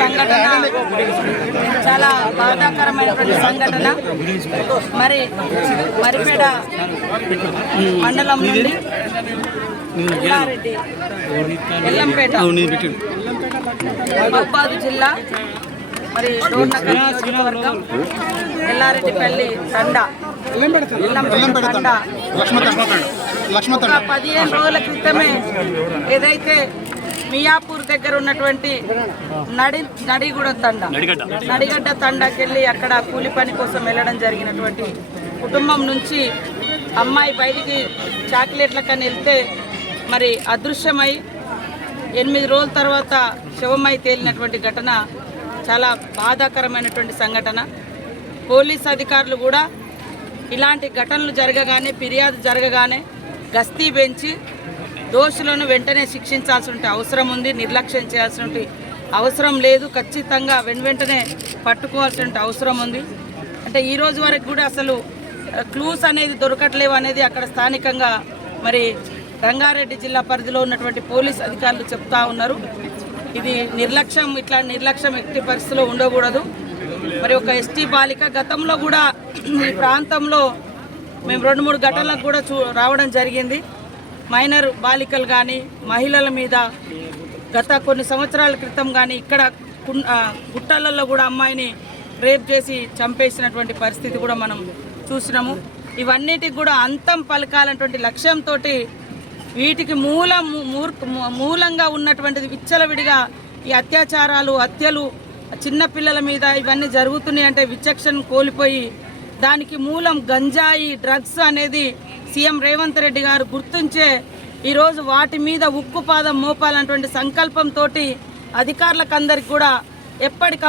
సంఘటన చాలా బాధాకరమైనటువంటి సంఘటన. మరి మరిపేడ మండలం నుండి ఎల్లంపేట మహబూబాబాద్ జిల్లా మరి డోర్నకల్ నియోజకవర్గం ఎల్లారెడ్డిపల్లి తండా ఎల్లంపేట తండా 15 రోజుల క్రితమే ఏదైతే మియాపూర్ దగ్గర ఉన్నటువంటి నడిగడ్డ తండాకి వెళ్ళి అక్కడ కూలి పని కోసం వెళ్ళడం జరిగినటువంటి కుటుంబం నుంచి అమ్మాయి బయటికి చాక్లెట్లకని వెళ్తే మరి అదృశ్యమై 8 రోజుల తర్వాత శవమై తేలినటువంటి ఘటన చాలా బాధాకరమైనటువంటి సంఘటన. పోలీస్ అధికారులు కూడా ఇలాంటి ఘటనలు జరగగానే, ఫిర్యాదు జరగగానే గస్తీ పెంచి దోషులను వెంటనే శిక్షించాల్సిన అవసరం ఉంది. నిర్లక్ష్యం చేయాల్సిన అవసరం లేదు. ఖచ్చితంగా వెంటనే పట్టుకోవాల్సిన అవసరం ఉంది. అంటే ఈ రోజు వరకు కూడా అసలు క్లూస్ అనేది దొరకట్లేవు అనేది అక్కడ స్థానికంగా మరి రంగారెడ్డి జిల్లా పరిధిలో ఉన్నటువంటి పోలీస్ అధికారులు చెప్తా ఉన్నారు. ఇది నిర్లక్ష్యం, ఇట్లా నిర్లక్ష్యం ఎట్టి పరిస్థితిలో ఉండకూడదు. మరి ఒక ఎస్టీ బాలిక గతంలో కూడా ఈ ప్రాంతంలో మేము 2-3 ఘటనలకు కూడా రావడం జరిగింది. మైనర్ బాలికలు కానీ మహిళల మీద గత కొన్ని సంవత్సరాల క్రితం కానీ ఇక్కడ గుట్టలలో కూడా అమ్మాయిని రేప్ చేసి చంపేసినటువంటి పరిస్థితి కూడా మనం చూసినాము. ఇవన్నిటికి కూడా అంతం పలకాలన్నటువంటి లక్ష్యంతో వీటికి మూలంగా ఉన్నటువంటిది విచ్చలవిడిగా ఈ అత్యాచారాలు, హత్యలు చిన్నపిల్లల మీద ఇవన్నీ జరుగుతున్నాయి అంటే విచక్షణ కోల్పోయి దానికి మూలం గంజాయి, డ్రగ్స్ అనేది సీఎం రేవంత్ రెడ్డి గారు గుర్తించే ఈరోజు వాటి మీద ఉక్కుపాదం మోపాలన్నటువంటి సంకల్పంతో అధికారులకు అందరికి కూడా ఎప్పటికప్పుడు